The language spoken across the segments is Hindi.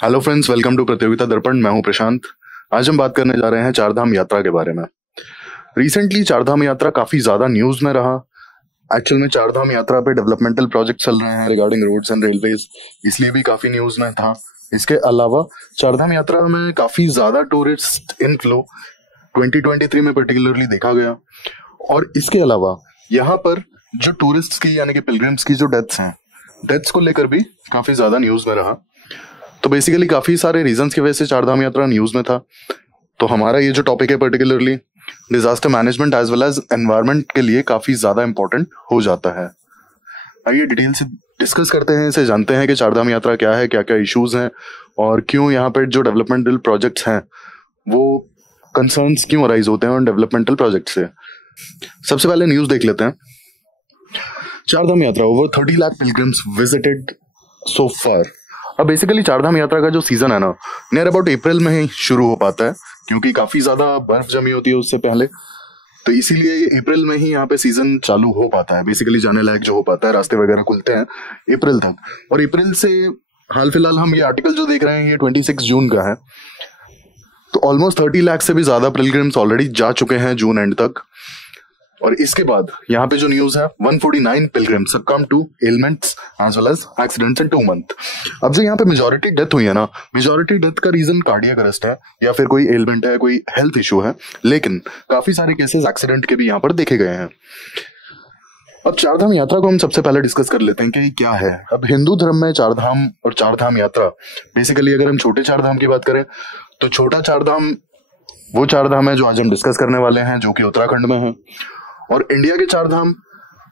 हेलो फ्रेंड्स, वेलकम टू प्रतियोगिता दर्पण। मैं हूं प्रशांत। आज हम बात करने जा रहे हैं चारधाम यात्रा के बारे में। रिसेंटली चारधाम यात्रा काफी ज्यादा न्यूज में रहा। एक्चुअल में चारधाम यात्रा पे डेवलपमेंटल प्रोजेक्ट चल रहे हैं रिगार्डिंग रोड्स एंड रेलवेज, इसलिए भी काफी न्यूज में था। इसके अलावा चारधाम यात्रा में काफी ज्यादा टूरिस्ट इनफ्लो 2023 में पर्टिकुलरली देखा गया। और इसके अलावा यहाँ पर जो टूरिस्ट की यानी कि पिलग्रिम्स की जो डेथ्स को लेकर भी काफी ज्यादा न्यूज में रहा। तो बेसिकली काफी सारे रीजंस की वजह से चारधाम यात्रा न्यूज में था। तो हमारा ये जो टॉपिक है particularly disaster management as well as environment के लिए काफी ज्यादा इंपॉर्टेंट हो जाता है। आइए डिटेल से डिस्कस करते हैं, इसे जानते हैं कि चारधाम यात्रा क्या है, क्या क्या इश्यूज हैं और क्यों यहाँ पर जो डेवलपमेंटल प्रोजेक्ट्स हैं वो कंसर्न्स क्यों अराइज होते हैं उन डेवलपमेंटल प्रोजेक्ट से। सबसे पहले न्यूज देख लेते हैं। चारधाम यात्रा ओवर 30 लाख पिलग्रिम्स विजिटेड सो फार। अब बेसिकली चारधाम यात्रा का जो सीजन है ना, नियर अबाउट अप्रैल में ही शुरू हो पाता है, क्योंकि काफी ज्यादा बर्फ जमी होती है उससे पहले। तो इसीलिए अप्रैल में ही यहाँ पे सीजन चालू हो पाता है। बेसिकली जाने लायक जो हो पाता है, रास्ते वगैरह खुलते हैं अप्रैल तक। और अप्रैल से हाल फिलहाल हम ये आर्टिकल जो देख रहे हैं ये 26 जून का है। तो ऑलमोस्ट 30 लाख से भी ज्यादा पिलग्रिम्स ऑलरेडी जा चुके हैं जून एंड तक। और इसके बाद यहाँ पे जो न्यूज है 149 pilgrims succumb to elements as well as accidents in 2 month. अब जो यहाँ पे मेजॉरिटी डेथ हुई है ना, मेजॉरिटी डेथ का रीजन कार्डियक अरेस्ट है या फिर कोई एलिमेंट है, कोई हेल्थ इशू है, लेकिन काफी सारे केसेस एक्सीडेंट के भी यहाँ पर देखे गए हैं। अब चारधाम यात्रा को हम सबसे पहले डिस्कस कर लेते हैं कि क्या है। अब हिंदू धर्म में चारधाम और चारधाम यात्रा, बेसिकली अगर हम छोटे चारधाम की बात करें तो छोटा चारधाम वो चारधाम है जो आज हम डिस्कस करने वाले हैं, जो कि उत्तराखंड में है। और इंडिया के चारधाम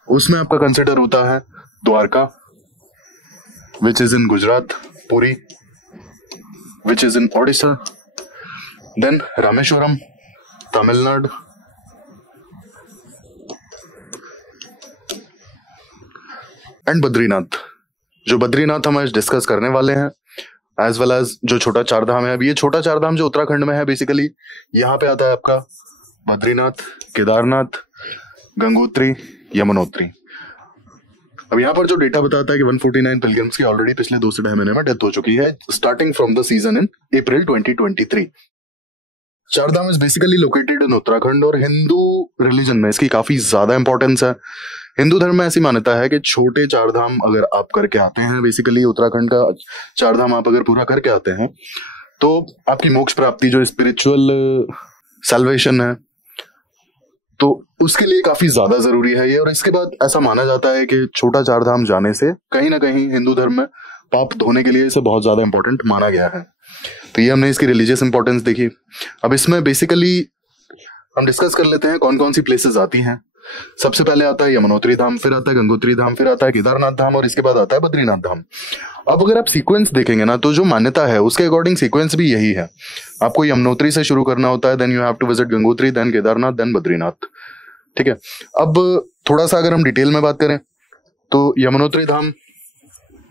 उसमें आपका कंसिडर होता है Dwarka which is in Gujarat, Puri which is in Odisha, then Rameshwaram Tamil Nadu, and Badrinath. जो बद्रीनाथ हम आज डिस्कस करने वाले हैं, एज वेल एज जो छोटा चारधाम है। अब ये छोटा चारधाम जो उत्तराखंड में है, बेसिकली यहाँ पे आता है आपका बद्रीनाथ, केदारनाथ, गंगोत्री, यमुनोत्री। अब यहाँ पर जो डेटा बताता है कि 149 पिलग्रिम्स की ऑलरेडी पिछले 2 से 2.5 महीने में डेथ हो चुकी है, starting from the season in April 2023। Chardham is basically located in Uttarakhand और हिंदू रिलीजन में इसकी काफी ज्यादा इंपॉर्टेंस है। हिंदू धर्म में ऐसी मान्यता है कि छोटे चारधाम अगर आप करके आते हैं, बेसिकली उत्तराखंड का चारधाम आप अगर पूरा करके आते हैं तो आपकी मोक्ष प्राप्ति जो स्पिरिचुअल सैल्वेशन है तो उसके लिए काफी ज्यादा जरूरी है ये। और इसके बाद ऐसा माना जाता है कि छोटा चारधाम जाने से कहीं ना कहीं हिंदू धर्म में पाप धोने के लिए इसे बहुत ज्यादा इंपॉर्टेंट माना गया है। तो ये हमने इसकी रिलीजियस इंपॉर्टेंस देखी। अब इसमें बेसिकली हम डिस्कस कर लेते हैं कौन कौन सी प्लेसेस आती हैं। सबसे पहले आता है यमुनोत्री धाम, फिर आता है गंगोत्री धाम, फिर आता है केदारनाथ धाम और इसके बाद आता है बद्रीनाथ धाम। अब अगर आप सीक्वेंस देखेंगे ना तो जो मान्यता है उसके अकॉर्डिंग सीक्वेंस भी यही है। आपको यमुनोत्री से शुरू करना होता है, then you have to visit Gangotri, then Kedarnath, then Badrinath. ठीक है। अब थोड़ा सा अगर हम डिटेल में बात करें तो यमुनोत्री धाम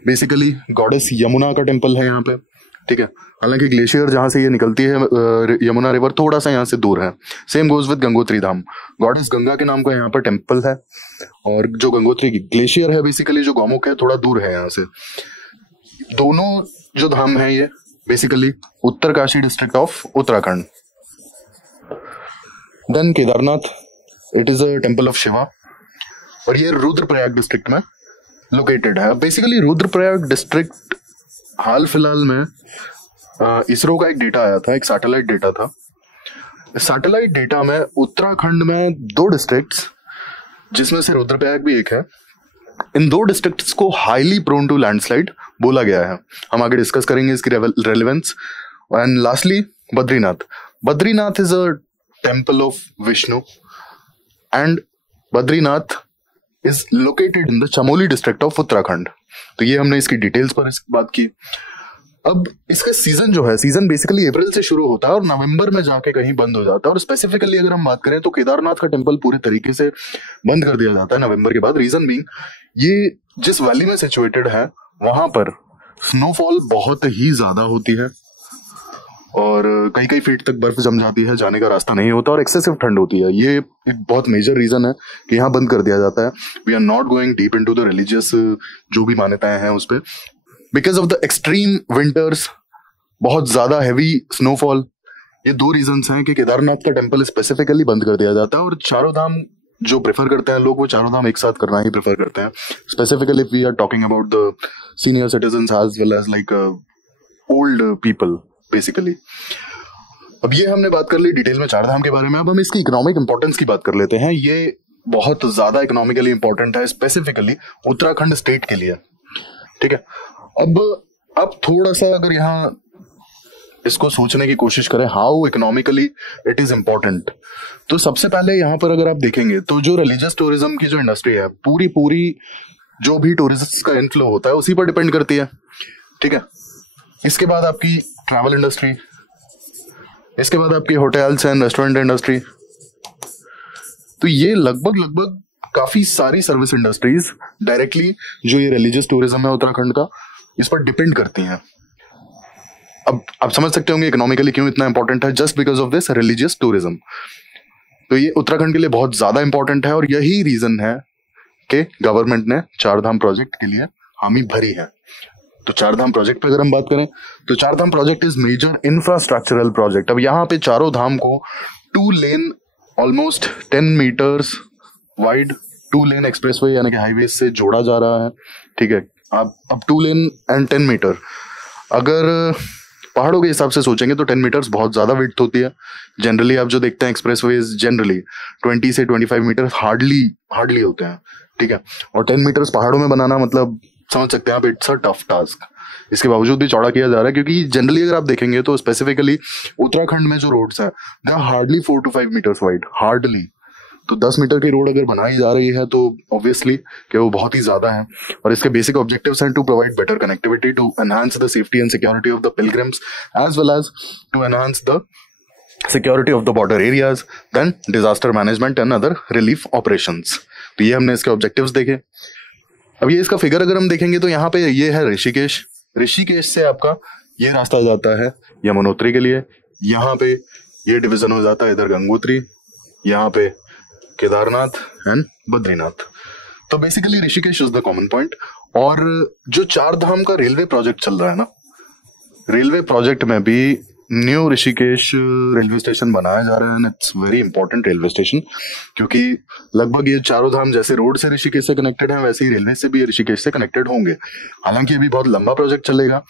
बेसिकली गॉडेस यमुना का टेम्पल है यहाँ पे। ठीक है। हालांकि ग्लेशियर जहां से ये निकलती है यमुना रिवर थोड़ा सा यहाँ से दूर है। Same goes with Gangotri Dham, goddess Ganga के नाम का यहाँ पर टेम्पल है। और जो गंगोत्री की ग्लेशियर है बेसिकली जो गौमुख है थोड़ा दूर है यहाँ से। दोनों जो धाम है ये basically Uttarkashi district of Uttarakhand. Then Kedarnath, it is a temple of Shiva और ये रुद्रप्रयाग डिस्ट्रिक्ट में लोकेटेड है। बेसिकली रुद्रप्रयाग डिस्ट्रिक्ट हाल फिलहाल में इसरो का एक डेटा आया था, एक सैटेलाइट डेटा था। सैटेलाइट डेटा में उत्तराखंड में 2 डिस्ट्रिक्ट्स जिसमें से रुद्रप्रयाग भी एक है, इन 2 डिस्ट्रिक्ट्स को हाईली प्रोन टू लैंडस्लाइड बोला गया है। हम आगे डिस्कस करेंगे इसकी relevance. And lastly Badrinath is a temple of Vishnu and Badrinath is located in the Chamoli district of Uttarakhand. तो ये हमने इसकी डिटेल्स पर बात की। अब इसका सीजन जो है, सीजन बेसिकली अप्रैल से शुरू होता है और नवंबर में जाके कहीं बंद हो जाता है। और स्पेसिफिकली अगर हम बात करें तो केदारनाथ का टेम्पल पूरे तरीके से बंद कर दिया जाता है नवंबर के बाद। रीजन बीइंग ये जिस वैली में सिचुएटेड है वहां पर स्नोफॉल बहुत ही ज्यादा होती है और कई कई फीट तक बर्फ जम जाती है, जाने का रास्ता नहीं होता और एक्सेसिव ठंड होती है। ये एक बहुत मेजर रीजन है कि यहाँ बंद कर दिया जाता है। We are not going deep into the religious जो भी मान्यताएं हैं उस पर। Because of the extreme winters बहुत ज्यादा हैवी स्नोफॉल, ये दो रीजंस हैं कि केदारनाथ का टेम्पल स्पेसिफिकली बंद कर दिया जाता है। और चारों धाम जो प्रेफर करते हैं लोग, वो चारों धाम एक साथ करना ही प्रेफर करते हैं, specifically if we are talking about the senior citizens as well as like old people basically. अब ये हमने बात कर ली डिटेल में चार धाम के बारे में। अब हम इसकी इकोनॉमिक इंपॉर्टेंस की बात कर लेते हैं। ये बहुत ज्यादा इकोनॉमिकली इंपॉर्टेंट है, स्पेसिफिकली उत्तराखंड स्टेट के लिए, ठीक है। अब थोड़ा सा अगर यहाँ इसको सोचने की कोशिश करें how economically it is important, तो सबसे पहले यहाँ पर अगर आप देखेंगे तो जो रिलीजियस टूरिज्म की जो इंडस्ट्री है पूरी जो भी टूरिस्ट का इनफ्लो होता है उसी पर डिपेंड करती है, ठीक है। इसके बाद आपकी ट्रैवल इंडस्ट्री, इसके बाद आपकी होटल्स एंड रेस्टोरेंट इंडस्ट्री। तो ये लगभग काफी सारी सर्विस इंडस्ट्रीज डायरेक्टली जो ये रिलीजियस टूरिज्म है उत्तराखंड का, इस पर डिपेंड करती हैं। अब आप समझ सकते होंगे इकोनॉमिकली क्यों इतना इंपॉर्टेंट है, just because of this religious tourism. तो ये उत्तराखंड के लिए बहुत ज्यादा इंपॉर्टेंट है और यही रीजन है कि गवर्नमेंट ने चार धाम प्रोजेक्ट के लिए हामी भरी है। तो चार धाम प्रोजेक्ट पे अगर हम बात करें तो Char Dham project is major infrastructural project. अब यहाँ पे चारों धाम को 2 lane almost 10 meters wide 2 lane expressway यानी कि हाईवे से जोड़ा जा रहा है, ठीक है। आप अब 2 लेन एंड 10 मीटर, अगर पहाड़ों के हिसाब से सोचेंगे तो 10 मीटर्स बहुत ज्यादा विड्थ होती है। जनरली आप जो देखते हैं एक्सप्रेसवेज जनरली 20 से 25 मीटर हार्डली होते हैं, ठीक है। और 10 मीटर्स पहाड़ों में बनाना मतलब समझ सकते हैं आप, इट्स अ टफ टास्क। इसके बावजूद भी चौड़ा किया जा रहा है क्योंकि जनरली अगर आप देखेंगे तो स्पेसिफिकली उत्तराखंड में जो रोड्स हैं they are hardly 4 to 5 metres wide, hardly. तो 10 मीटर की रोड अगर बनाई जा रही है तो ऑब्वियसली कि वो बहुत ही ज्यादा है। और इसके बेसिक ऑब्जेक्टिव्स हैं to provide better connectivity, to enhance the safety and security of the pilgrims as well as to enhance the security of the border areas, then disaster management and other relief operations. तो ये हमने इसके ऑब्जेक्टिव्स देखे। अब ये इसका फिगर अगर हम देखेंगे तो यहाँ पे ये है ऋषिकेश से आपका ये रास्ता जाता है यमुनोत्री के लिए, यहाँ पे ये डिवीजन हो जाता है इधर गंगोत्री, यहाँ पे केदारनाथ एंड बद्रीनाथ। तो basically Rishikesh is the common point. और जो चार धाम का रेलवे प्रोजेक्ट चल रहा है ना, रेलवे प्रोजेक्ट में भी न्यू ऋषिकेश रेलवे स्टेशन बनाया जा रहा है and it's very important railway station, क्योंकि लगभग ये चारों धाम जैसे रोड से ऋषिकेश से कनेक्टेड है वैसे ही रेलवे से भी ऋषिकेश से कनेक्टेड होंगे। हालांकि अभी बहुत लंबा प्रोजेक्ट चलेगा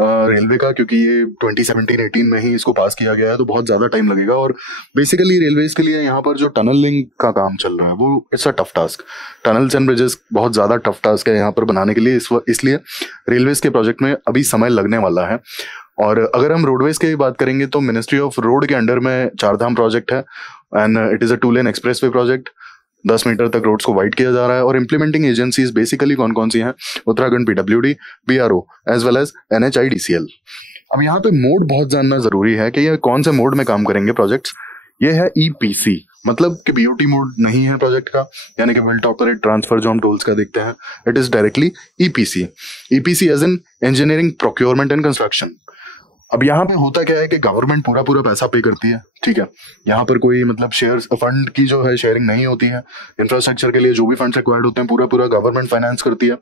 रेलवे का, क्योंकि ये 2017-18 में ही इसको पास किया गया है, तो बहुत ज्यादा टाइम लगेगा। और बेसिकली रेलवेज के लिए यहाँ पर जो टनलिंग का काम चल रहा है वो it's a tough task. Tunnels and bridges बहुत ज्यादा टफ टास्क है यहाँ पर बनाने के लिए, इसलिए रेलवेज के प्रोजेक्ट में अभी समय लगने वाला है। और अगर हम रोडवेज की बात करेंगे तो मिनिस्ट्री ऑफ रोड के अंडर में चार धाम प्रोजेक्ट है and it is a 2 lane expressway project. 10 metre तक रोड्स को वाइड किया जा रहा है। और इंप्लीमेंटिंग एजेंसीज बेसिकली कौन कौन सी हैं? Uttarakhand PWD, BRO as well as NHIDCL। अब यहाँ पे मोड बहुत जानना जरूरी है कि ये कौन से मोड में काम करेंगे प्रोजेक्ट्स। ये है EPC, मतलब कि BOT मोड नहीं है प्रोजेक्ट का, यानी कि बिल्ट ऑपरेट ट्रांसफर जो हम टोल्स का देखते हैं, it is directly EPC as in engineering procurement and construction. अब यहाँ पे होता क्या है कि गवर्नमेंट पूरा पैसा पे करती है, ठीक है। यहाँ पर कोई मतलब शेयर फंड की जो है शेयरिंग नहीं होती है। इंफ्रास्ट्रक्चर के लिए जो भी फंड्स रिक्वायर्ड होते हैं पूरा गवर्नमेंट फाइनेंस करती है।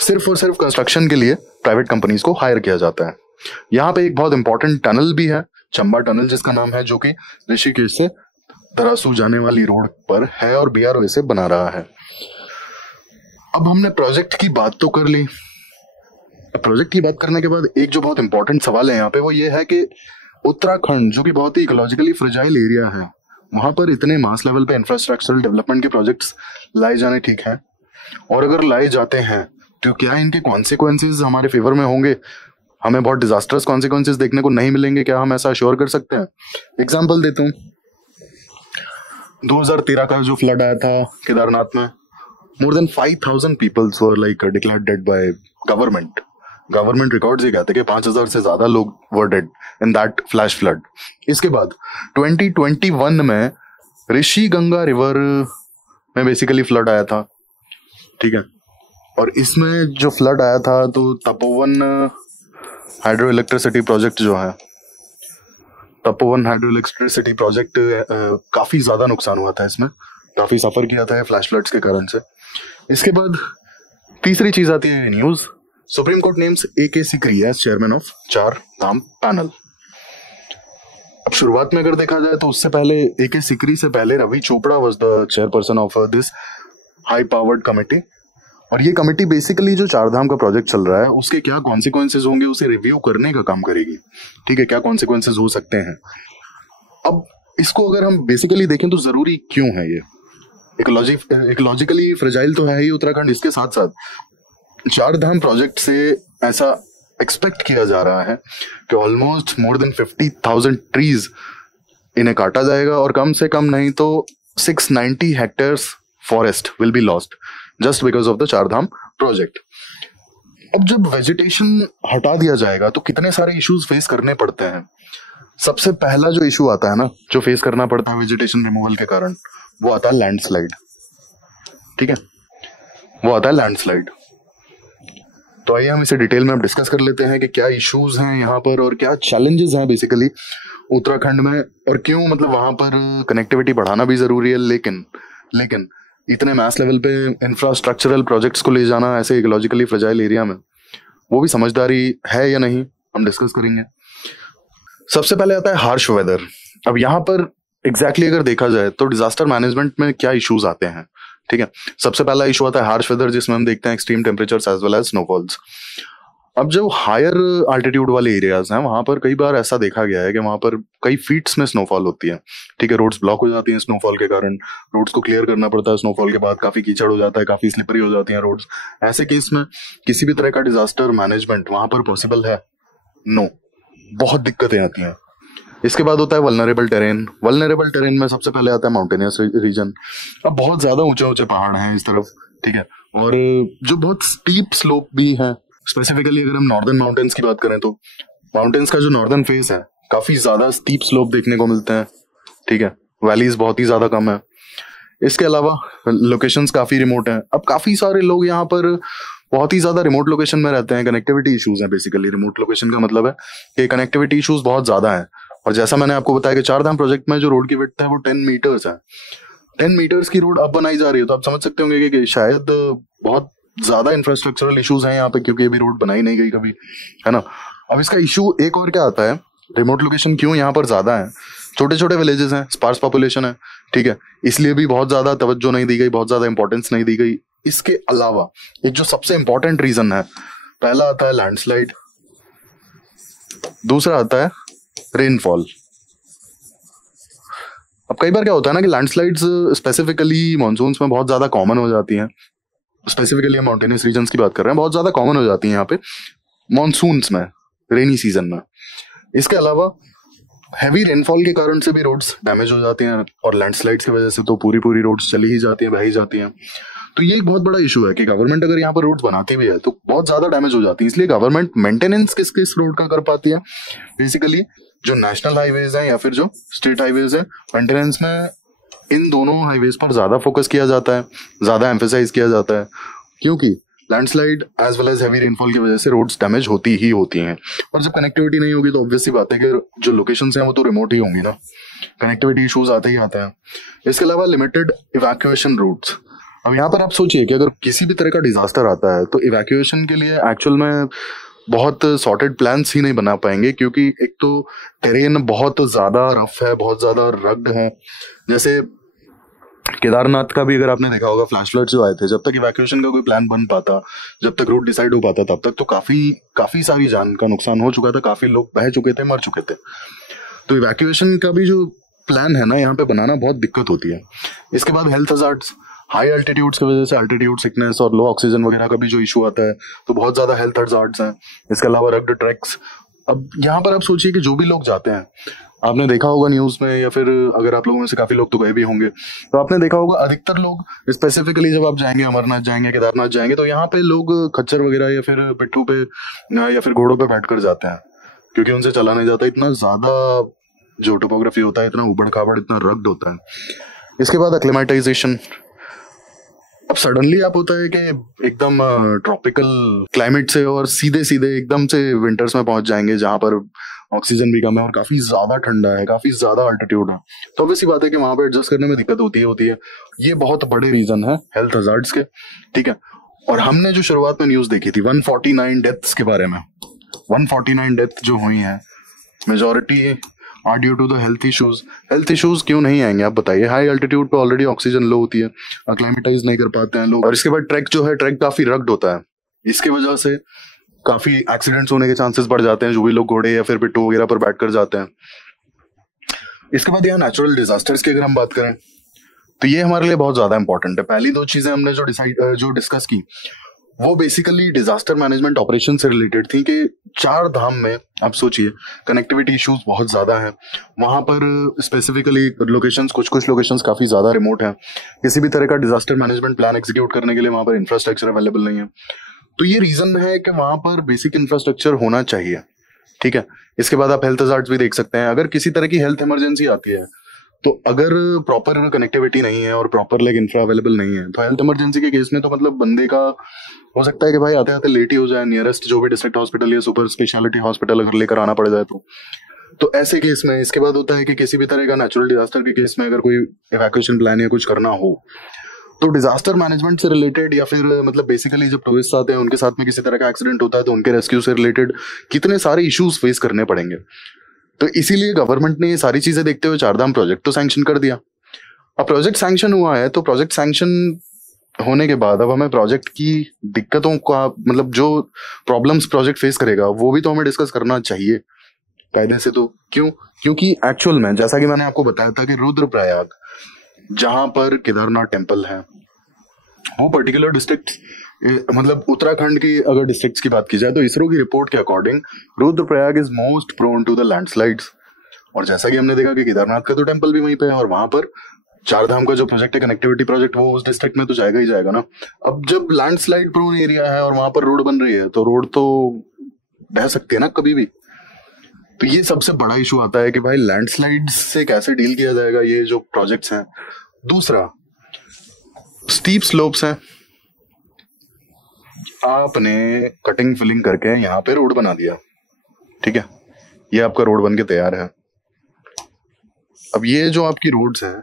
सिर्फ और सिर्फ कंस्ट्रक्शन के लिए प्राइवेट कंपनीज को हायर किया जाता है। यहाँ पे एक बहुत इंपॉर्टेंट टनल भी है, चंबा टनल जिसका नाम है, जो कि ऋषिकेश से तरासू जाने वाली रोड पर है और BRO इसे बना रहा है। अब हमने प्रोजेक्ट की बात तो कर ली। प्रोजेक्ट की बात करने के बाद एक जो बहुत इंपॉर्टेंट सवाल है यहाँ पे वो ये है कि उत्तराखंड जो कि बहुत ही इकोलॉजिकली फ्रेजाइल एरिया है, वहां पर इतने मास लेवल पे इंफ्रास्ट्रक्चरल डेवलपमेंट के प्रोजेक्ट्स लाए जाने ठीक है? और अगर लाए जाते हैं तो क्या इनके कॉन्सिक्वेंसेज हमारे फेवर में होंगे? हमें बहुत डिजास्टर्स कॉन्सिक्वेंसेज देखने को नहीं मिलेंगे? क्या हम ऐसा श्योर कर सकते हैं? एग्जाम्पल देता हूँ, 2013 का जो फ्लड आया था केदारनाथ में, more than 5,000 people were like declared dead by government. Government records ये कहते हैं कि 5,000 से ज्यादा लोग वर dead in that flash flood. इसके बाद 2021 में ऋषि गंगा रिवर में बेसिकली फ्लड आया था, ठीक है। और इसमें जो फ्लड आया था तो तपोवन हाइड्रो इलेक्ट्रिसिटी प्रोजेक्ट जो है, तपोवन हाइड्रो इलेक्ट्रिसिटी प्रोजेक्ट काफी ज्यादा नुकसान हुआ था, इसमें काफी सफर किया था फ्लैश फ्लड्स के कारण से। इसके बाद तीसरी चीज आती है news. Supreme court names A.K. Sikri as chairman of चार धाम पैनल। अब शुरुआत में अगर देखा जाए तो उससे पहले A.K. Sikri से पहले Ravi Chopra was the chairperson of this high powered committee. और ये कमिटी बेसिकली जो चार धाम का प्रोजेक्ट चल रहा है उसके क्या कॉन्सिक्वेंसेज होंगे उसे रिव्यू करने का काम करेगी। ठीक है, क्या कॉन्सिक्वेंसेज हो सकते हैं। अब इसको अगर हम बेसिकली देखें तो जरूरी क्यों है ये, इकोलॉजिकली फ्रेजाइल तो है ही उत्तराखंड, इसके साथ साथ चार धाम प्रोजेक्ट से ऐसा एक्सपेक्ट किया जा रहा है कि ऑलमोस्ट मोर देन 50,000 ट्रीज इन्हें काटा जाएगा और कम से कम नहीं तो 690 hectares forest will be lost just because of the चार धाम प्रोजेक्ट। अब जब वेजिटेशन हटा दिया जाएगा तो कितने सारे इश्यूज फेस करने पड़ते हैं। सबसे पहला जो इशू आता है ना, जो फेस करना पड़ता है वेजिटेशन रिमूवल के कारण, वो आता है लैंडस्लाइड। ठीक है, वो आता है लैंडस्लाइड। तो आइए हम इसे डिटेल में डिस्कस कर लेते हैं कि क्या इश्यूज हैं यहाँ पर और क्या चैलेंजेस हैं बेसिकली उत्तराखंड में, और क्यों मतलब वहां पर कनेक्टिविटी बढ़ाना भी जरूरी है, लेकिन इतने मैस लेवल पे इंफ्रास्ट्रक्चरल प्रोजेक्ट्स को ले जाना ऐसे इकोलॉजिकली फ्रेजाइल एरिया में, वो भी समझदारी है या नहीं, हम डिस्कस करेंगे। सबसे पहले आता है हार्श वेदर। अब यहाँ पर एग्जैक्टली अगर देखा जाए तो डिजास्टर मैनेजमेंट में क्या इश्यूज आते हैं। ठीक है, सबसे पहला इशू आता है हार्श वेदर, जिसमें हम देखते हैं extreme temperatures as well as snowfalls. अब जो हायर आल्टीट्यूड वाले एरियाज हैं वहां पर कई बार ऐसा देखा गया है कि वहां पर कई फीट्स में स्नोफॉल होती है। ठीक है, रोड्स ब्लॉक हो जाती हैं स्नोफॉल के कारण, रोड्स को क्लियर करना पड़ता है स्नोफॉल के बाद, काफी कीचड़ हो जाता है, काफी स्लिपरी हो जाती हैं रोड्स। ऐसे केस में किसी भी तरह का डिजास्टर मैनेजमेंट वहां पर पॉसिबल है? नो, बहुत दिक्कतें आती हैं। इसके बाद होता है वल्नरेबल टेरेन। वल्नरेबल टेरेन में सबसे पहले आता है माउंटेनियस रीजन। अब बहुत ज्यादा ऊंचे ऊंचे पहाड़ हैं इस तरफ, ठीक है, और जो बहुत स्टीप स्लोप भी है। स्पेसिफिकली अगर हम नॉर्दर्न माउंटेन्स की बात करें तो माउंटेन्स का जो नॉर्दर्न फेस है काफी ज्यादा स्टीप स्लोप देखने को मिलते हैं। ठीक है, वैलीज बहुत ही ज्यादा कम है। इसके अलावा लोकेशंस काफी रिमोट हैं। अब काफी सारे लोग यहाँ पर बहुत ही ज्यादा रिमोट लोकेशन में रहते हैं। कनेक्टिविटी इश्यूज हैं बेसिकली। रिमोट लोकेशन का मतलब है कि कनेक्टिविटी इश्यूज बहुत ज्यादा हैं। और जैसा मैंने आपको बताया कि चार धाम प्रोजेक्ट में जो रोड की विड्थ है वो 10 मीटर्स है। 10 मीटर्स की रोड अब बनाई जा रही है, तो आप समझ सकते होंगे कि शायद बहुत ज्यादा इंफ्रास्ट्रक्चरल इश्यूज हैं यहाँ पे, क्योंकि अभी रोड बनाई नहीं गई कभी, है ना। अब इसका इशू एक और क्या आता है, रिमोट लोकेशन क्यों यहाँ पर ज्यादा है? छोटे छोटे विलेजेस हैं, स्पार्स पॉपुलेशन है, ठीक है, इसलिए भी बहुत ज्यादा तवज्जो नहीं दी गई, बहुत ज्यादा इंपॉर्टेंस नहीं दी गई। इसके अलावा एक जो सबसे इंपॉर्टेंट रीजन है, पहला आता है लैंडस्लाइड, दूसरा आता है रेनफॉल। अब कई बार क्या होता है ना कि लैंडस्लाइड्स स्पेसिफिकली मॉनसून्स में बहुत ज्यादा कॉमन हो जाती हैं। स्पेसिफिकली हम माउंटेनियस रीजन्स की बात कर रहे हैं, बहुत ज्यादा कॉमन हो जाती हैं यहाँ पे मॉनसून्स में, रेनी सीजन में। इसके अलावा हैवी रेनफॉल के कारण से भी रोड्स डैमेज हो जाती हैं, और लैंडस्लाइड्स की वजह से तो पूरी पूरी रोड्स चली ही जाती हैं, बह ही जाती हैं। तो ये एक बहुत बड़ा इशू है कि गवर्नमेंट अगर यहाँ पर रोड्स बनाती भी है तो बहुत ज्यादा डैमेज हो जाती है। इसलिए गवर्नमेंट मेंटेनेंस किस किस रोड का कर पाती है? बेसिकली जो नेशनल हाईवेज है या फिर जो स्टेट हाईवेज है, मेंटेनेंस में इन दोनों हाईवेज पर ज्यादा फोकस किया जाता है, ज्यादा एम्फेसाइज किया जाता है, क्योंकि landslide as well as heavy rainfall की वजह से रोड्स डैमेज होती ही होती हैं। और जब कनेक्टिविटी नहीं होगी तो ऑब्वियस सी बात है कि जो लोकेशंस हैं वो तो रिमोट ही होंगी ना, कनेक्टिविटी इश्यूज आते ही आते हैं। इसके अलावा लिमिटेड इवैक्यूएशन रूट्स। अब यहाँ पर आप सोचिए कि अगर किसी भी तरह का डिजास्टर आता है तो इवैक्यूएशन के लिए एक्चुअल में बहुत सॉर्टेड प्लान्स ही नहीं बना पाएंगे, क्योंकि एक तो टेरेन बहुत ज्यादा रफ है, बहुत ज्यादा रग्ड है। जैसे केदारनाथ का भी अगर आपने देखा होगा, फ्लैश फ्लड जो आए थे, जब तक इवैक्यूएशन का कोई प्लान बन पाता, जब तक रूट डिसाइड हो पाता, तब तक तो काफी सारी जान का नुकसान हो चुका था, काफी लोग बह चुके थे, मर चुके थे। तो इवैक्यूएशन का भी जो प्लान है ना यहाँ पे बनाना बहुत दिक्कत होती है। इसके बाद हेल्थ हजार्ड्स, हाई अल्टीट्यूड्स की वजह से अल्टीट्यूड सिकनेस और लो ऑक्सीजन वगैरह का भी जो इशू आता है, तो बहुत ज्यादा हेल्थ हजार्ड्स हैं। इसके अलावा रग्ड ट्रैक्स। अब यहाँ पर आप सोचिए कि जो भी लोग जाते हैं, आपने देखा होगा न्यूज में, या फिर अगर आप लोगों में से काफी लोग तो गए भी होंगे, तो आपने देखा होगा अधिकतर लोग स्पेसिफिकली जब आप जाएंगे अमरनाथ जाएंगे, केदारनाथ जाएंगे, तो यहाँ पे लोग खच्चर वगैरह या फिर पिट्ठू पे या फिर घोड़ों पे बैठकर जाते हैं, क्योंकि उनसे चला नहीं जाता। इतना ज्यादा जो टोपोग्राफी होता है, इतना उबड़ खाबड़, इतना रग्ड होता है। इसके बाद एक्लिमेटाइजेशन। अब सडनली आप होता है कि एकदम ट्रॉपिकल क्लाइमेट से और सीधे सीधे एकदम से विंटर्स में पहुंच जाएंगे, जहां पर ऑक्सीजन भी कम है और काफी ज्यादा ठंडा है, काफी ज्यादा अल्टीट्यूड है, तो ऑब्वियस बात है कि वहां पे एडजस्ट करने में दिक्कत होती है। ये बहुत बड़े रीजन है हेल्थ हजार्ड्स के, ठीक है। और हमने जो शुरुआत में न्यूज देखी थी 149 डेथ्स के बारे में, 149 डेथ जो हुई हैं, majority are due to the health issues. Health issues क्यों नहीं आएंगे आप बताइए? हाई अल्टीट्यूड पे ऑलरेडी ऑक्सीजन लो होती है, अक्लाइमेटाइज नहीं कर पाते हैं लोग, और इसके बाद ट्रैक जो है, ट्रैक काफी रग्ड होता है, इसके वजह से काफी एक्सीडेंट्स होने के चांसेस बढ़ जाते हैं, जो भी लोग घोड़े या फिर पिट्ठू वगैरह पर बैठ कर जाते हैं। इसके बाद यहाँ नेचुरल डिजास्टर्स की अगर हम बात करें तो ये हमारे लिए बहुत ज्यादा इंपॉर्टेंट है। पहली दो चीजें हमने जो डिस्कस की वो बेसिकली डिजास्टर मैनेजमेंट ऑपरेशन से रिलेटेड थी कि चार धाम में आप सोचिए कनेक्टिविटी इश्यूज बहुत ज्यादा है वहां पर, स्पेसिफिकली लोकेशंस, कुछ लोकेशंस काफी ज्यादा रिमोट है, किसी भी तरह का डिजास्टर मैनेजमेंट प्लान एग्जीक्यूट करने के लिए वहां पर इंफ्रास्ट्रक्चर अवेलेबल नहीं है। तो ये रीजन है कि वहां पर बेसिक इंफ्रास्ट्रक्चर होना चाहिए, ठीक है। इसके बाद आप हेल्थ हजार्ड्स भी देख सकते हैं। अगर किसी तरह की हेल्थ इमरजेंसी आती है तो अगर प्रॉपर कनेक्टिविटी नहीं है और प्रॉपर इंफ्रा अवेलेबल नहीं है तो हेल्थ इमरजेंसी के केस में तो मतलब बंदे का हो सकता है कि भाई आते आते लेट ही हो जाए, नियरेस्ट जो भी डिस्ट्रिक्ट हॉस्पिटल या सुपर स्पेशलिटी हॉस्पिटल अगर लेकर आना पड़ जाए तो ऐसे केस में। इसके बाद होता है कि किसी भी तरह का नेचुरल डिजास्टर के केस में अगर कोई इवैक्यूएशन प्लान या कुछ करना हो तो डिजास्टर मैनेजमेंट से रिलेटेड या फिर मतलब बेसिकली जब टूरिस्ट आते हैं उनके साथ में किसी तरह का एक्सीडेंट होता है तो उनके रेस्क्यू से रिलेटेड कितने सारे इश्यूज फेस करने पड़ेंगे। तो इसीलिए गवर्नमेंट ने ये सारी चीजें देखते हुए चारधाम प्रोजेक्ट तो सैंक्शन कर दिया। अब प्रोजेक्ट सैंक्शन हुआ है तो प्रोजेक्ट सैंक्शन होने के बाद अब हमें प्रोजेक्ट की दिक्कतों का मतलब जो प्रॉब्लम्स प्रोजेक्ट फेस करेगा वो भी तो हमें डिस्कस करना चाहिए कायदे से। तो क्योंकि एक्चुअल में जैसा कि मैंने आपको बताया था कि रुद्रप्रयाग जहां पर केदारनाथ टेम्पल है वो पर्टिकुलर डिस्ट्रिक्ट मतलब उत्तराखंड की अगर डिस्ट्रिक्ट्स की बात की जाए तो इसरो की रिपोर्ट के according Rudraprayag is most prone to the landslides. और जैसा कि हमने देखा कि केदारनाथ का तो टेम्पल भी वहीं पे है और वहां पर चारधाम का जो प्रोजेक्ट है कनेक्टिविटी प्रोजेक्ट वो उस डिस्ट्रिक्ट में तो जाएगा ही जाएगा ना। अब जब लैंडस्लाइड प्रोन एरिया है और वहां पर रोड बन रही है तो रोड तो बह सकती है ना कभी भी। तो ये सबसे बड़ा इशू आता है कि भाई लैंडस्लाइड से कैसे डील किया जाएगा ये जो प्रोजेक्ट्स हैं। दूसरा स्टीप स्लोप्स हैं, आपने कटिंग फिलिंग करके यहाँ पे रोड बना दिया, ठीक है, ये आपका रोड बन के तैयार है। अब ये जो आपकी रोड्स हैं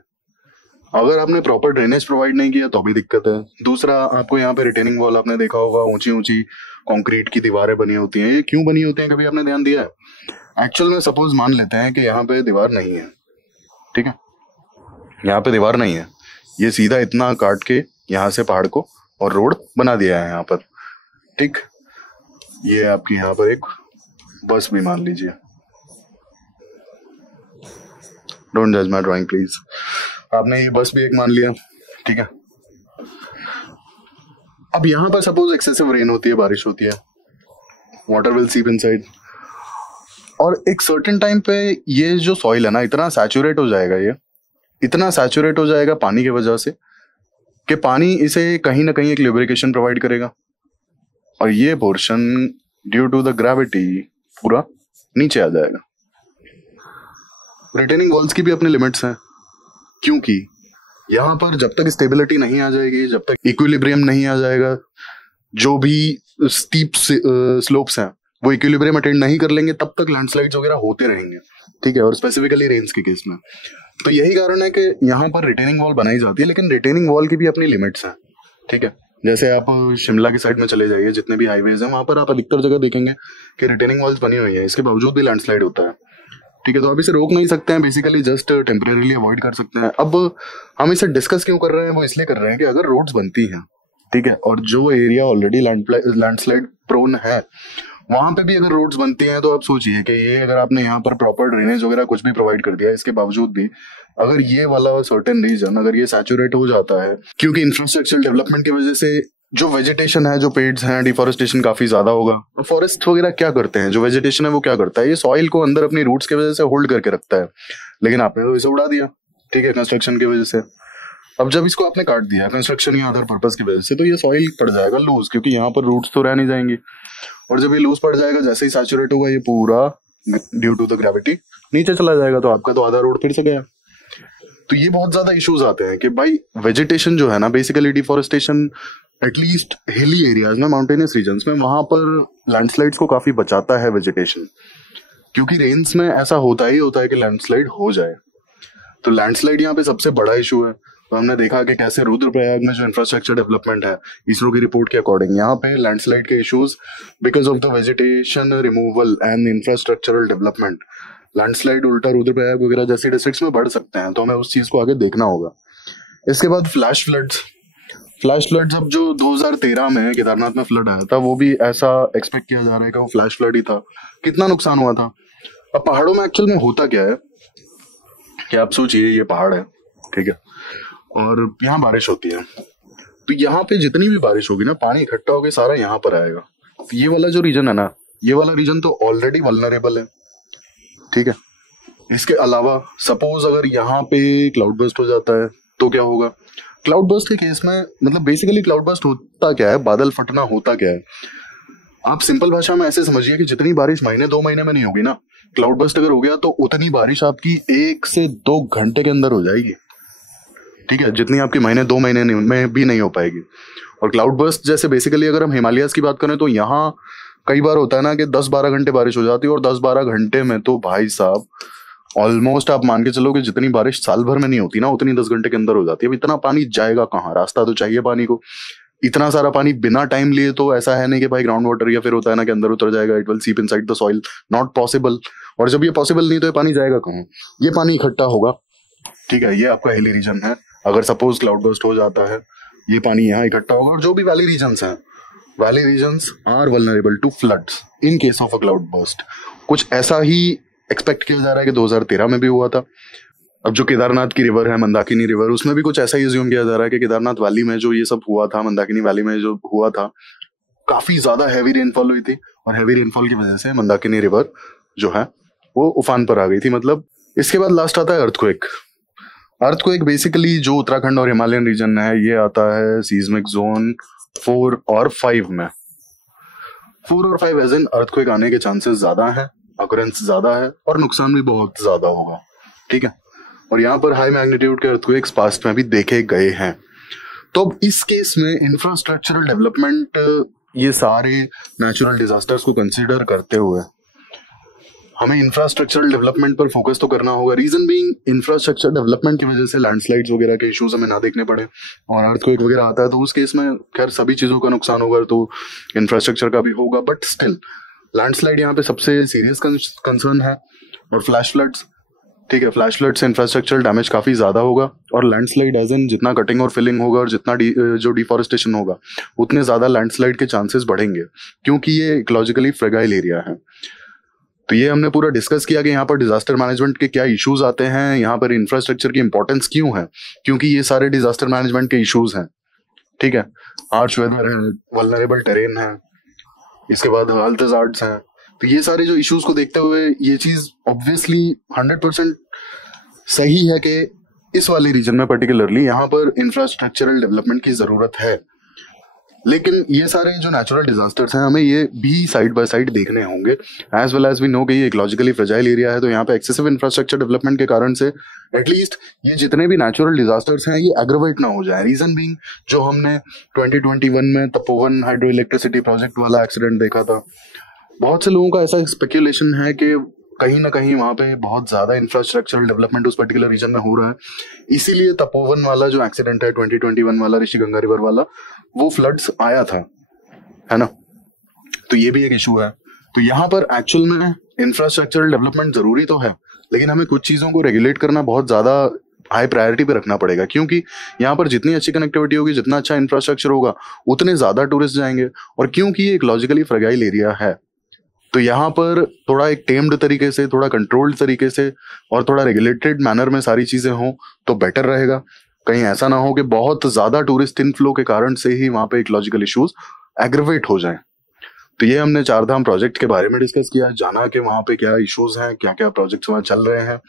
अगर आपने प्रॉपर ड्रेनेज प्रोवाइड नहीं किया तो भी दिक्कत है। दूसरा आपको यहाँ पे रिटेनिंग वॉल आपने देखा होगा, ऊंची ऊंची कंक्रीट की दीवारें बनी होती हैं, ये क्यों बनी होती हैं कभी आपने ध्यान दिया है? एक्चुअल में सपोज मान लेते हैं कि यहाँ पे दीवार नहीं है, ठीक है, यहाँ पे दीवार नहीं है, ये सीधा इतना काट के यहाँ से पहाड़ को और रोड बना दिया है यहाँ पर, ठीक। ये आपकी यहाँ पर एक बस भी मान लीजिए, डोंट जज माय ड्राइंग प्लीज, आपने ये बस भी एक मान लिया, ठीक है। अब यहाँ पर सपोज एक्सेसिव रेन होती है, बारिश होती है, वाटर विल सीप इनसाइड, और एक सर्टेन टाइम पे ये जो सॉइल है ना इतना सैचुरेट हो जाएगा, ये इतना सैचुरेट हो जाएगा पानी की वजह से कि पानी इसे कहीं ना कहीं एक लुब्रिकेशन प्रोवाइड करेगा और ये portion due to the gravity पूरा नीचे आ जाएगा। रिटेनिंग वॉल्स की भी अपने लिमिट्स हैं, क्योंकि यहाँ पर जब तक स्टेबिलिटी नहीं आ जाएगी, जब तक इक्विलिब्रियम नहीं आ जाएगा, जो भी स्टीप स्लोप्स हैं वो इक्विलिब्रियम अटेंड नहीं कर लेंगे तब तक लैंडस्लाइड्स वगैरह होते रहेंगे, ठीक है, और स्पेसिफिकली रेन्स के केस में। तो यही कारण है कि यहाँ पर रिटेनिंग वॉल बनाई जाती है, लेकिन रिटेनिंग वॉल की भी अपनी लिमिट्स हैं, ठीक है। जैसे आप शिमला की साइड में चले जाइए, जितने भी हाईवेज हैं वहां पर आप अधिकतर जगह देखेंगे कि रिटेनिंग वॉल्स बनी हुई है, इसके बावजूद भी लैंडस्लाइड होता है, ठीक है। तो आप इसे रोक नहीं सकते हैं, बेसिकली जस्ट टेम्परेरीली अवॉइड कर सकते हैं। अब हम इसे डिस्कस क्यों कर रहे हैं, वो इसलिए कर रहे हैं कि अगर रोड्स बनती हैं, ठीक है, और जो एरिया ऑलरेडी लैंडस्लाइड प्रोन है वहां पे भी अगर रोड्स बनती हैं तो आप सोचिए कि ये अगर आपने यहाँ पर प्रॉपर ड्रेनेज वगैरह कुछ भी प्रोवाइड कर दिया, इसके बावजूद भी अगर ये वाला सर्टेन रीजन अगर ये सैचुरेट हो जाता है, क्योंकि इंफ्रास्ट्रक्चर डेवलपमेंट की वजह से जो वेजिटेशन है, जो पेड्स हैं, डिफॉरेस्टेशन काफी ज्यादा होगा। फॉरेस्ट वगैरह क्या करते हैं, जो वेजिटेशन है वो क्या करता है, ये सॉइल को अंदर अपनी रूट्स की वजह से होल्ड करके रखता है, लेकिन आपने तो इसे उड़ा दिया, ठीक है, कंस्ट्रक्शन की वजह से। अब जब इसको आपने काट दिया कंस्ट्रक्शन या अदर पर्पस की वजह से, तो ये सॉइल पड़ जाएगा लूज, क्योंकि यहाँ पर रूट्स तो रह नहीं जाएंगी, और जब ये लूज पड़ जाएगा, जैसे ही सैचुरेट होगा, ये पूरा ड्यू टू द ग्रेविटी नीचे चला जाएगा, तो आपका तो आधा रोड फिर से गया। तो ये बहुत ज्यादा इश्यूज आते हैं कि भाई वेजिटेशन जो है ना, basically deforestation at least hilly areas में, माउंटेनियस रीजन्स में, वहां पर लैंडस्लाइड्स को काफी बचाता है वेजिटेशन, क्योंकि रेन्स में ऐसा होता ही होता है कि लैंडस्लाइड हो जाए। तो लैंडस्लाइड यहाँ पे सबसे बड़ा इशू है। तो हमने देखा कि कैसे रुद्रप्रयाग में जो इंफ्रास्ट्रक्चर डेवलपमेंट है इसरो की रिपोर्ट के अकॉर्डिंग, यहाँ पे लैंडस्लाइड के issues because of the vegetation removal and infrastructural development, landslide उल्टा रुद्रप्रयाग वगैरह जैसी डिस्ट्रिक्ट्स में बढ़ सकते हैं। तो हमें उस चीज को आगे देखना होगा। इसके बाद फ्लैश फ्लड्स अब जो 2013 में केदारनाथ में फ्लड आया था वो भी ऐसा एक्सपेक्ट किया जा रहा है कि वो फ्लैश फ्लड ही था। कितना नुकसान हुआ था। अब पहाड़ों में एक्चुअल में होता क्या है कि आप सोचिए ये पहाड़ है, ठीक है, और यहाँ बारिश होती है, तो यहाँ पे जितनी भी बारिश होगी ना, पानी इकट्ठा होकर सारा यहाँ पर आएगा। तो ये वाला जो रीजन है ना, ये वाला रीजन तो ऑलरेडी वल्नरेबल है, ठीक है। इसके अलावा सपोज अगर यहाँ पे क्लाउड बर्स्ट हो जाता है तो क्या होगा। क्लाउड बर्स्ट के केस में मतलब बेसिकली क्लाउड बर्स्ट होता क्या है, बादल फटना होता क्या है, आप सिंपल भाषा में ऐसे समझिए कि जितनी बारिश महीने 2 महीने में नहीं होगी ना, क्लाउड बर्स्ट अगर हो गया तो उतनी बारिश आपकी 1 से 2 घंटे के अंदर हो जाएगी, ठीक है, जितनी आपकी महीने 2 महीने में भी नहीं हो पाएगी। और क्लाउड बर्स्ट जैसे बेसिकली अगर हम हिमालयाज की बात करें तो यहाँ कई बार होता है ना कि 10-12 घंटे बारिश हो जाती है, और 10-12 घंटे में तो भाई साहब ऑलमोस्ट आप मान के चलो कि जितनी बारिश साल भर में नहीं होती ना उतनी 10 घंटे के अंदर हो जाती है। अब इतना पानी जाएगा कहाँ, रास्ता तो चाहिए पानी को। इतना सारा पानी बिना टाइम लिए तो ऐसा है नहीं कि भाई ग्राउंड वाटर या फिर होता है ना कि अंदर उतर जाएगा, इट विल सीप inside the soil, not possible. और जब ये पॉसिबल नहीं तो ये पानी जाएगा कहाँ, ये पानी इकट्ठा होगा, ठीक है। ये आपका हिली रीजन है, अगर सपोज क्लाउड बर्स्ट हो जाता है ये पानी यहाँ इकट्ठा होगा। और जो भी वैली रीजन्स हैं, valley regions are vulnerable to floods in case of a cloud burst. कुछ ऐसा ही एक्सपेक्ट किया जा रहा है कि 2013 में भी हुआ था। अब जो केदारनाथ की रिवर है, मंदाकिनी रिवर, उसमें भी कुछ ऐसा ही अज्यूम किया जा रहा है कि केदारनाथ वैली में जो ये सब हुआ था, मंदाकिनी वैली में जो हुआ था, काफी ज्यादा हैवी रेनफॉल हुई थी, और हैवी रेनफॉल की वजह से मंदाकिनी रिवर जो है वो उफान पर आ गई थी। मतलब इसके बाद लास्ट आता है अर्थक्वेक बेसिकली जो उत्तराखंड और हिमालयन रीजन है ये आता है सीस्मिक जोन 4 और 5 में। 4 और 5 एज इन अर्थक्वेक आने के चांसेस ज्यादा है, अकरेंस ज्यादा है, और नुकसान भी बहुत ज्यादा होगा, ठीक है। और यहाँ पर हाई मैग्नीट्यूड के अर्थक्वेक्स पास्ट में भी देखे गए हैं। तो अब इस केस में इंफ्रास्ट्रक्चरल डेवलपमेंट, ये सारे नेचुरल डिजास्टर्स को कंसीडर करते हुए हमें इंफ्रास्ट्रक्चरल डेवलपमेंट पर फोकस तो करना होगा। रीजन बीइंग इंफ्रास्ट्रक्चर डेवलपमेंट की वजह से लैंडस्लाइड्स वगैरह के इश्यूज हमें ना देखने पड़े, और अर्थक्वेक वगैरह आता है तो उस केस में खैर सभी चीजों का नुकसान होगा, तो इंफ्रास्ट्रक्चर का भी होगा, बट स्टिल लैंडस्लाइड यहाँ पे सबसे सीरियस कंसर्न है। और फ्लैश फ्लड्स, ठीक है, फ्लैश फ्लड से इंफ्रास्ट्रक्चरल डैमेज काफी ज्यादा होगा। और लैंडस्लाइड एज इन जितना कटिंग और फिलिंग होगा और जितना जो डिफॉरेस्टेशन होगा उतने ज्यादा लैंडस्लाइड के चांसेस बढ़ेंगे, क्योंकि ये इकोलॉजिकली फ्रेगाइल एरिया है। तो ये हमने पूरा डिस्कस किया कि यहाँ पर डिजास्टर मैनेजमेंट के क्या इश्यूज आते हैं, यहाँ पर इंफ्रास्ट्रक्चर की इंपॉर्टेंस क्यों है, क्योंकि ये सारे डिजास्टर मैनेजमेंट के इश्यूज हैं, ठीक है। हार्श वेदर है, वल्नरेबल टेरेन है, इसके बाद हेल्थ हजार्ड्स हैं। तो ये सारे जो इश्यूज को देखते हुए ये चीज ऑब्वियसली 100% सही है कि इस वाले रीजन में पर्टिकुलरली यहाँ पर इंफ्रास्ट्रक्चरल डेवलपमेंट की जरूरत है। लेकिन ये सारे जो नेचुरल डिजास्टर्स हैं हमें ये भी साइड बाय साइड देखने होंगे, as well as we know कि ये इकोलॉजिकली फ्रेजाइल एरिया है। तो यहाँ पे एक्सेसिव इंफ्रास्ट्रक्चर डेवलपमेंट के कारण से एटलीस्ट ये जितने भी नेचुरल डिजास्टर्स हैं ये एग्रेवेट ना हो जाए। रीजन बीइंग जो हमने 2021 में तपोवन हाइड्रो इलेक्ट्रिसिटी प्रोजेक्ट वाला एक्सीडेंट देखा था, बहुत से लोगों का ऐसा स्पेक्यूलेशन है कि कहीं ना कहीं वहां पे बहुत ज्यादा इंफ्रास्ट्रक्चरल डेवलपमेंट उस पर्टिकुलर रीजन में हो रहा है, इसीलिए तपोवन वाला जो एक्सीडेंट है 2021 वाला ऋषिगंगा रिवर वाला, वो फ्लड्स आया था, है ना। तो ये भी एक इशू है। तो यहाँ पर एक्चुअल में इंफ्रास्ट्रक्चरल डेवलपमेंट जरूरी तो है, लेकिन हमें कुछ चीजों को रेगुलेट करना बहुत ज्यादा हाई प्रायोरिटी पे रखना पड़ेगा, क्योंकि यहाँ पर जितनी अच्छी कनेक्टिविटी होगी, जितना अच्छा इंफ्रास्ट्रक्चर होगा, उतने ज्यादा टूरिस्ट जाएंगे। और क्योंकि ये इकोलॉजिकली फ्रेगाइल एरिया है, तो यहाँ पर थोड़ा एक टेम्ड तरीके से, थोड़ा कंट्रोल्ड तरीके से और थोड़ा रेगुलेटेड मैनर में सारी चीजें हों तो बेटर रहेगा। कहीं ऐसा ना हो कि बहुत ज्यादा टूरिस्ट इनफ्लो के कारण से ही वहां पे इकोलॉजिकल इश्यूज एग्रेवेट हो जाएं। तो ये हमने चारधाम प्रोजेक्ट के बारे में डिस्कस किया, जाना कि वहां पे क्या इश्यूज हैं, क्या क्या प्रोजेक्ट्स वहां चल रहे हैं,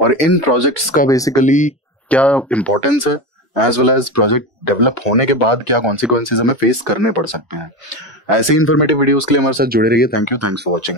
और इन प्रोजेक्ट्स का बेसिकली क्या इंपॉर्टेंस है, as well as project develop होने के बाद क्या कॉन्सिक्वेंसेज हमें फेस करने पड़ सकते हैं। ऐसे इंफॉर्मेटिव वीडियोस के लिए हमारे साथ जुड़े रहिए। Thank you, thanks for watching.